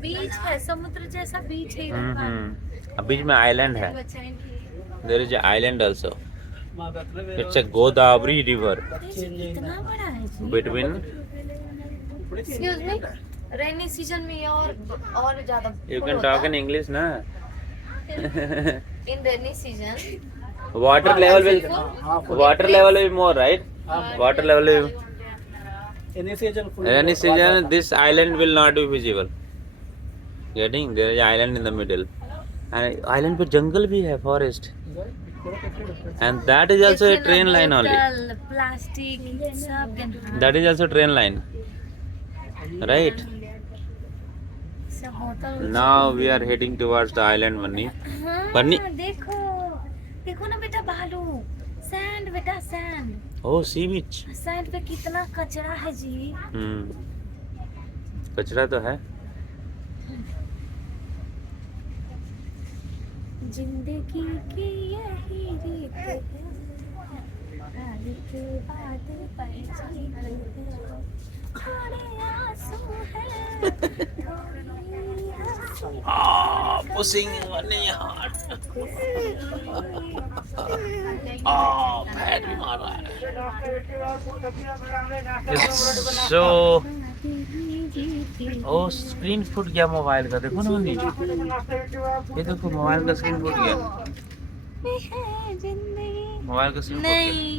बीच है, समुद्र जैसा बीच है इधर का। अब बीच में आइलैंड है. There is an island also. It's a Godavari river कितना बड़ा है जी? between. Excuse me, rainy season में ये और ज्यादा You full can होता talk in English, na? In rainy season. Water level will be more, right? Water level will. Rainy season, this island will not be visible. Getting there is island in the middle, and island पे जंगल भी है, forest, and that is also a train line only. Plastic सब That is also train line, right? सब hotel. Now we are heading towards the island, Bunny. Bunny. देखो देखो ना बेटा, बालू, सैंड बेटा, sand. Oh, sea beach. Sand पे कितना कचरा है जी। कचरा तो है. जिंदगी की यही रीत है, प्यार के बाद पहचान है, थोड़े आंसू है, थोड़े आंसू है। Pushing Bunny hard. पैर भी मार रहा है. So, स्क्रीन फूट गया मोबाइल का. देखो ना बंदी, ये देखो मोबाइल का स्क्रीन फूट गया. मोबाइल का स्क्रीन फूट गया. नहीं,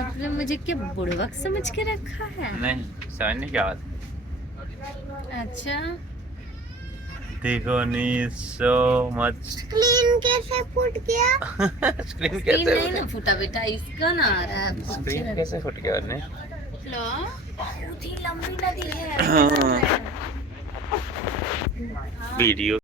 आपने मुझे क्या बुड़बक समझ के रखा है? नहीं, समझने क्या बात. अच्छा, देखो नहीं, सो मच. स्क्रीन कैसे फूट गया? स्क्रीन स्क्रीन कैसे नहीं ना फूटा बेटा, इसका ना आ रहा है। स्क्रीन कैसे फूट गया? ने लो, बहुत ही लंबी नदी है। वीडियो